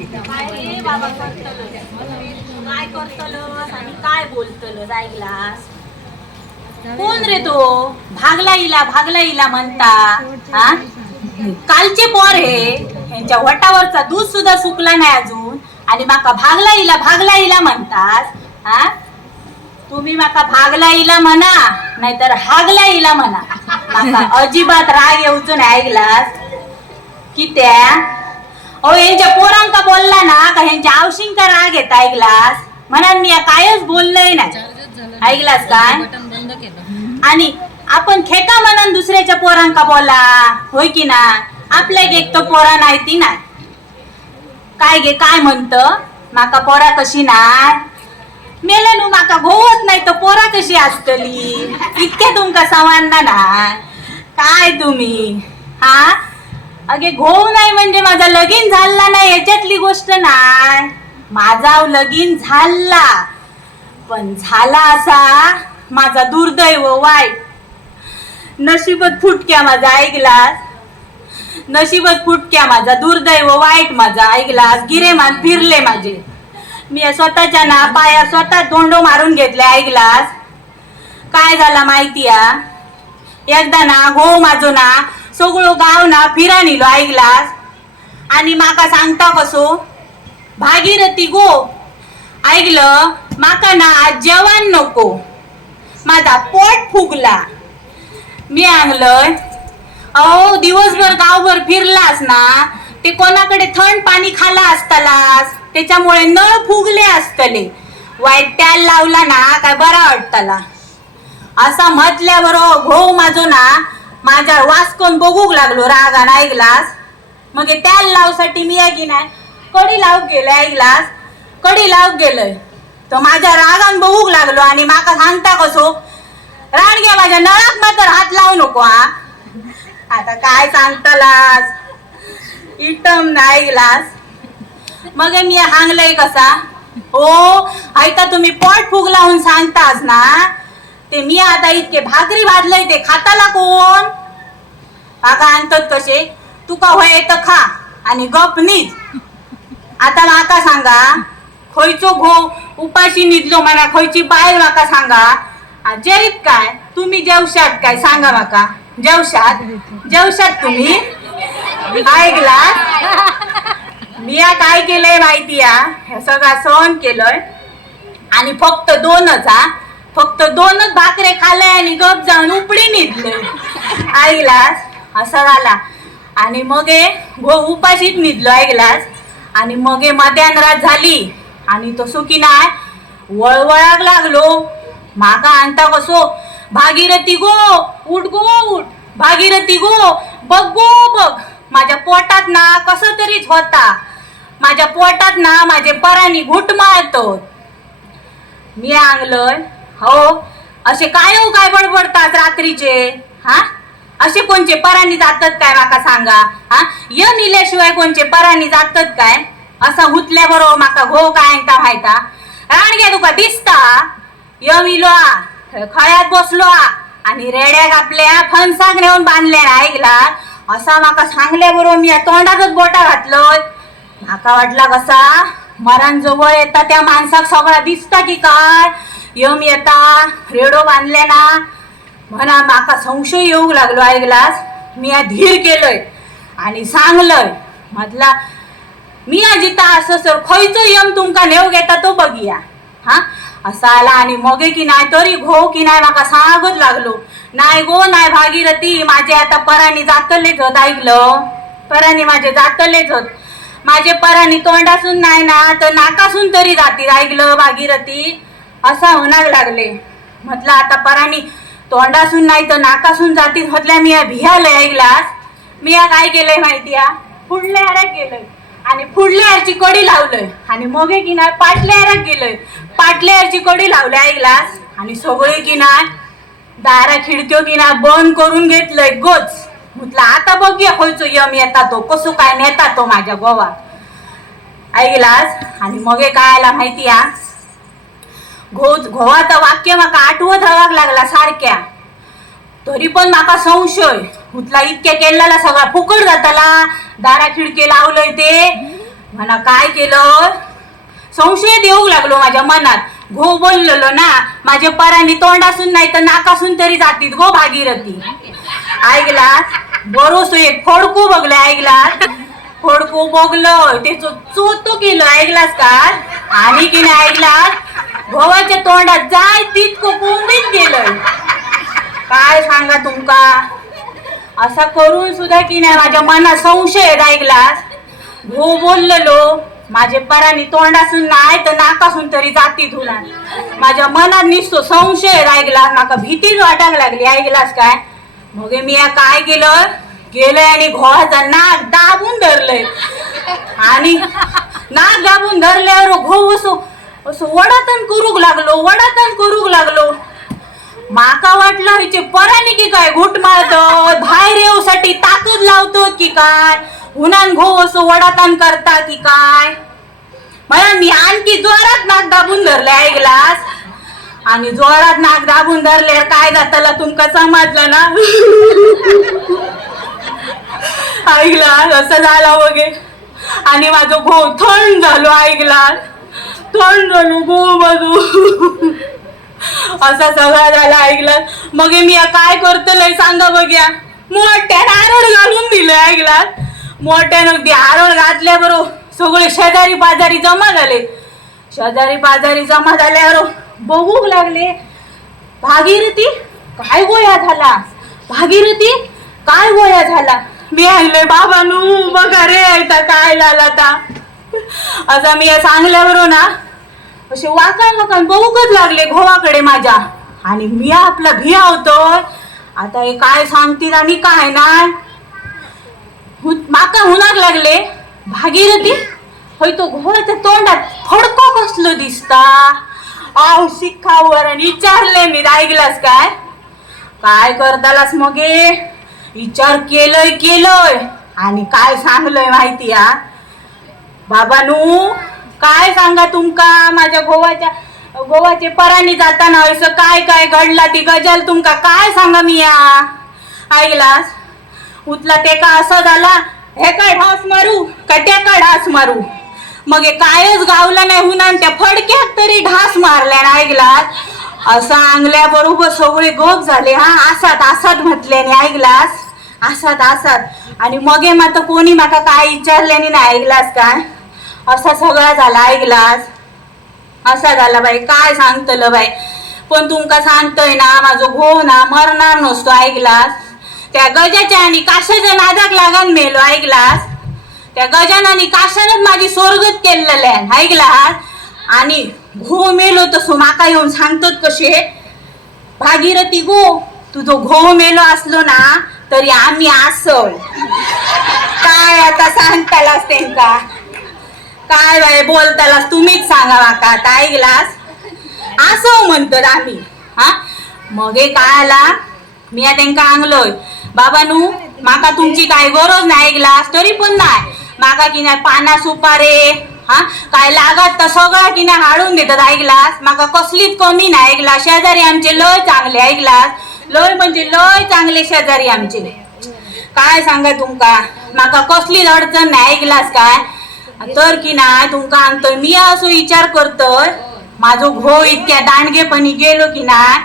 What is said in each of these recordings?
काय बाबा करतलस काय करतलस आणि काय बोलतलस ऐकलास कोण रे तो भागला इला भागला इला म्हणता हा? कालचे पोर हे यांच्या वटावरचा दूध सुद्धा सुकला नाही अजून आणि माका भागला इला भागला इला म्हणतास हा तुम्ही माका भागला इला म्हणा नाहीतर हागला इला म्हणा माका अजिबात राग येऊचो नाही ऐकलास? की त्या अहो यांच्या पोरांका बोलला ना का ह्यांच्या आवशिंका राग येत ऐकलास? म्हणा मी कायच बोललंय नाही. ऐकलास काय आणि आपण खेका मनान दुसऱ्याच्या पोरांका बोला. होय की ना? आपल्या एक तो पोरा नाही ती नाही काय गे काय म्हणत? माका पोरा कशी नाय? मेले नु माका घोवत नाही तर पोरा कशी असतली? इतके तुमका सवांना नाय. काय तुम्ही? हा? अगे घोव नाही म्हणजे माझा लगीन झाला नाही याच्यातली गोष्ट नाही. माझा लगीन झाला. पण झाला असा माझा दुर्दैव वाईट. नशिबत फुटक्या माझा ऐकलास. नशिबत फुटक्या माझा दुर्दैव वाईट माझा ऐकलास. गिरेमान फिरले माझे. मी स्वतःच्या ना पाया स्वतः तोंडो मारून घेतले ऐकलास. काय झाला माहितीया? एकदा ना हो माझो ना सगळं गाव ना फिरा निलो ऐकलास आणि माका सांगता कसो? भागीरथी गो ऐकलं? माका ना आज जेवण नको. माझा पोट फुगला. मी आणलंय अहो दिवसभर गावभर फिरलास ना ते कोणाकडे थंड पाणी खाला असतालास? त्याच्यामुळे नळ फुगले असतले. वाईट त्याल लावला ना काय बरा वाटतला. असा म्हटल्याबरोबर घो माझो ना माझ्या वाचकोन बघूक लागलो रागान ऐकलास मग त्या त्याल लावसाठी मी आहे की नाही? कडी लावूक गेले ऐकलास कडी लावूक गेलय तो माझ्या रागान बघूक लागलो आणि माका सांगता कसो? राणगे माझ्या नळाक मात्र हात लावू नको हा. आता काय सांगतलास इटम नाही ऐकलास मग मी हांगलय कसा? हो ऐका तुम्ही पोट फुग लावून सांगतास ना. ते मी आता इतके भाकरी भाजलंय ते खाताला कोण? काका आणतात कसे? तुका होय तर खा आणि गप नीज. आता माका सांगा. खयचो घो उपाशी निदलो म्हणा खयची बायल माका सांगा. आ, काय तुम्ही जेवशात काय सांगा माका. जेवशात? जेवशात तुम्ही? ऐकला? मी या काय केलंय माहिती या. हे सहन केलंय. आणि फक्त दोनच हा. फक्त दोनच भाकरे खाल्ले आणि गप जाऊन उपडी निघले. ऐकलास? असा झाला. आणि मग गो उपाशीत निघलो ऐकलास? आणि मग मध्यान रात झाली. आणि तो सुखी नाय वळवळाक लागलो. माका आणता कसो भागीरथी गो उठ गो उठ. भागीरथी गो बघ गो बघ. माझ्या पोटात ना कसं तरीच होता. माझ्या पोटात ना माझे परानी घुट मारतो मी आंगलय हो? असे काय हो काय बडबडतात रात्रीचे? हा? असे कोणचे पराणी जातात काय माका सांगा? हा? य मिल्याशिवाय कोणचे पराणी जातात काय? असा हुतल्या बरोबर माका घो काय अंगता व्हायता राणग्या तुका दिसता? य मिलो आ, खळ्यात बसलो आ, आणि रेड्याक आपल्या फणसाक नेऊन बांधले ना ऐकला असा माका सांगल्या बरोबर मी तोंडातच बोटा घातलोय. माका वाटला कसा? मरण जवळ येता त्या माणसाक सगळा दिसता की काय? यम येता रेडो बांधले ना म्हणा माका संशय येऊ लागलो ऐकलास? मी या धीर केलंय आणि सांगलंय. म्हटला मी या जिता असं सर खयचो यम तुमका नेव घेता तो बघिया. हा? असा आला आणि मगे की नाही तरी घो की नाही माका सांगत लागलो. नाही गो नाही भागीरथी माझे आता पराणी जातलेच होत ऐकलं? पराणी माझे जातलेच होत. माझे पराणी तोंडासून नाही ना तर नाकासून तरी जातील ऐकलं भागीरथी? असा होणार लागले. म्हटलं आता पराणी तोंडासून नाही तर नाकासून जातील. म्हटल्या मी या भियालय ऐकलास मी या काय केलंय माहिती या पुढल्या हारात गेलंय. आणि पुढल्या हारची कडी लावलंय. आणि मगे की नाही पाटल्या हारात गेलंय. पाटल्या हारची कडी लावल्या ऐकलास आणि सगळे की दारा खिडक्यो की बंद करून घेतलंय गोच. म्हटलं आता बघूया खंयचो यम. येता तो कसो काय नेता तो माझ्या गोवा. ऐकलास आणि मग काय आला माहिती या घो घोवाचं वाक्य माका आठवत रावपाक लागला सारख्या. तरी पण माका संशय. हुतला इतक्या केलेला सगळा फुकट जाताला. दारा खिडके लावलंय ते. म्हणा काय केलं? संशय देऊ लागलो माझ्या मनात. घो बोललेलो ना माझ्या परांनी तोंडासून नाही तर नाकासून तरी जातीत गो भागीरथी. ऐकला? बरोस एक फोडकू बघलं ऐकला? फोडकू बघलं ते चोतो केलं ऐकलास का? आणि की नाही ऐकलास? भावाच्या तोंडात जाय तितकं कोंबीत गेलं काय सांगा तुमका? असा करून सुद्धा की नाही माझ्या मनात संशय ऐकलास भो बोललेलो माझे परानी तोंडासून नाही तर नाकासून तरी जाती धुला माझ्या मनात निसतो संशय आहे, ऐकलास माका भीतीच वाटायला लागली ऐकलास काय? मग मी काय केलं? गेलंय आणि घोवाचा नाक दाबून धरलंय. आणि नाक दाबून धरल्यावर घो असो असं वडातन करूक लागलो वडातन करूक लागलो. माका वाटलं हिचे पराने की काय घुट मारतो बाहेर येऊसाठी ताकद लावतो की काय? उन्हान घो असं वडातान करता की काय? मला मी आणखी जोरात नाक दाबून धरले ऐकलास? आणि जोरात नाक दाबून धरल्यावर काय जाताला तुमका समजलं ना? ऐकला असं झाला वगैरे. आणि माझं घो थंड झालो ऐकला थंड झालो गो माझं असा सगळा झाला ऐकला. मग मी काय करतलंय सांगा बघ्या. मोठ्यानं आरड घालून दिलं ऐकला. मोठ्यानं अगदी आरड घातल्या बरोबर सगळे शेजारी पाजारी जमा झाले. शेजारी पाजारी जमा झाल्यावर बघूक लागले. भागीरथी काय गोया झाला? भागीरथी काय गोया झाला? मी ऐकलंय बाबानू बघा रे? ऐकता काय झाला आता? असा मी या सांगल्यावर ना असे वाकान वाकान बघूकच लागले घोवाकडे माझ्या. आणि मी आपला भिया होतोय. आता हे काय सांगतील आणि काय नाही. माका हुनाक लागले. भागीरथी होय तो घोळ्याच्या तोंडात फडको कसलो दिसता. आव शिखावर आणि विचारले मी ऐकलास काय? काय करतालास मगे? विचार केलोय केलंय. आणि काय सांगलंय माहिती या बाबानू काय सांगा तुमका? माझ्या गोवाच्या गोवाचे पराणी जाताना असं काय काय घडला ती गजल तुमका? काय सांगा मी या? ऐकलास उतला ते का असं झाला? हे काय ढास मारू. का त्या का ढास मारू. मग हे कायच गावला नाही हुनान त्या फडक्यात तरी ढास मारल्या ना ऐकलास असं अंगल्या बरोबर सगळे गोप झाले हा आसात आसात म्हटल्याने ऐकलास आसात आसात. आणि मगे मात्र कोणी माका काय विचारल्याने नाही ऐकलास काय? असा सगळा झाला ऐकलास असा झाला बाई काय सांगतलं बाई? पण तुमका सांगतोय ना माझं घो ना मरणार नसतो ऐकलास त्या गजाच्या आणि काशाच्या नादाक लागन मेलो ऐकलास त्या गजानाने काशानच माझी स्वर्गत केलेल्या ऐकलास आणि घो मेलो तसो माका येऊन सांगतात कसे? भागीरथी गो तुझो घो मेलो असलो ना तरी आम्ही असळ काय आता सांगतालास त्यांका काय बाय बोलतालास तुम्हीच सांगा माका आता ऐकलास असं म्हणतात आम्ही हा? मग हे काय आला? मी या त्यांका बाबा न्हू माका तुमची काय गरज नाही ऐकलास तरी पण नाही. माका की नाही पाना सुपारे हा? काय लागत तर सगळं की नाही हाडून देतात ऐकलास माका कसलीच कमी नाही ऐकला शेजारी आमचे लय चांगले ऐकलास लय म्हणजे लय चांगले शेजारी आमचे. काय सांगा तुमका? माका कसलीच अडचण नाही ऐकलास काय? तर की नाय तुमका आणतोय मी असो विचार करतोय. माझो घो इतक्या दांडगेपणी गेलो की नाय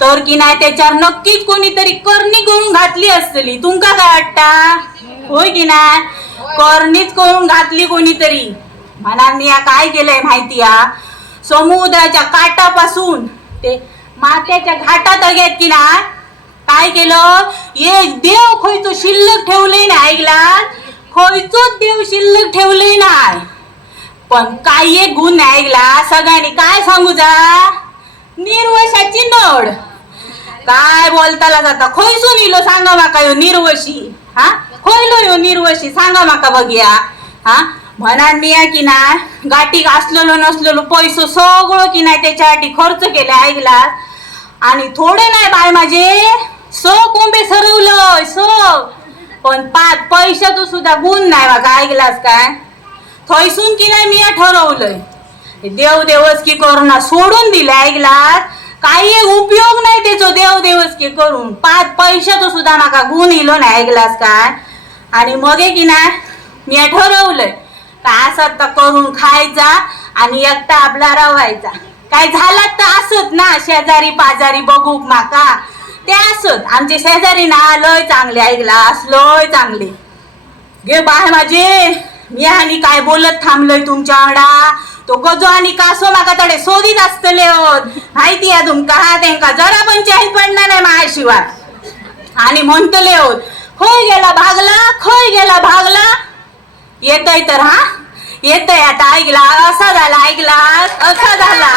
तर की नाय त्याच्यावर नक्कीच कोणीतरी करणी करून घातली असतली तुमका काय वाटता? होय की नाय करणीच करून घातली कोणीतरी. म्हणा मी या काय केलंय माहिती या? समुद्राच्या काटापासून ते माथ्याच्या घाटात घेत की ना काय केलं? एक देव खोयचो शिल्लक ठेवलंय ना ऐकला खयचोच देव शिल्लक ठेवलंय नाय पण काही एक गुण ऐकला सगळ्यांनी काय सांगू जा? निर्वशाची नड. काय बोलताला जाता? खोयसून इलो सांगा माका यो निर्वशी. हा? खोयलो यो निर्वशी सांगा माका बघूया. हा? म्हणान मी की ना गाठी असलेलो नसलेलो पैसो सगळो की नाही त्याच्यासाठी खर्च केले ऐकला? आणि थोडे नाही बाय माझे सो कोंबे सरवलं सो. पण पाच पैशाचं सुद्धा गुण नाही माझा. ऐकलास काय? थंयसून की नाही मी ठरवलंय? देव देवच की करून सोडून दिले ऐकलास? काही उपयोग नाही त्याचो देव देवच की करून. पाच पैशाचं सुद्धा माका गुण इलो नाही ऐकलास काय? आणि मगे की नाही? मी ठरवलंय. का असत तर करून खायचा आणि एकटा आपला रवायचा. काय झालात तर असत ना शेजारी पाजारी बघूक माका. ते असत. आमचे शेजारी ना लय चांगले ऐकला लय चांगले. गे बाय माझे. मी आणि काय बोलत थांबलोय तुमच्या आडा तो गजो आणि कासो माका तडे सोदीत असतले माहिती आहे तुमका? हा तेंका जरा पण चाही पडणार नाही माझ्याशिवाय आणि म्हणतले होत खोय गेला भागला खोय गेला भागला. येतय तर हा? येतय आता ऐकला असा झाला ऐकला असा झाला.